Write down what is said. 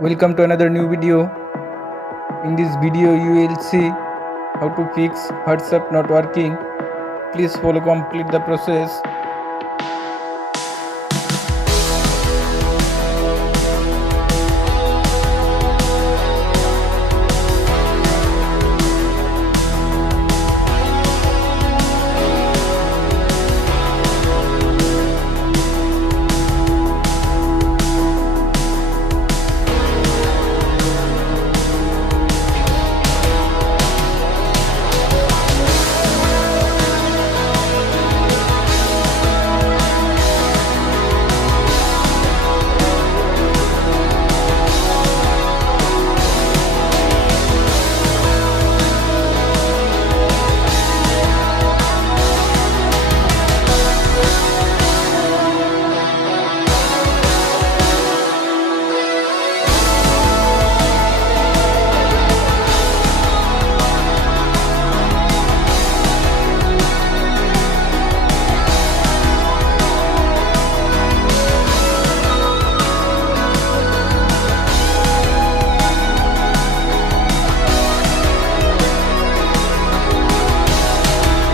Welcome to another new video. In this video you will see how to fix WhatsApp not working. Please follow complete the process.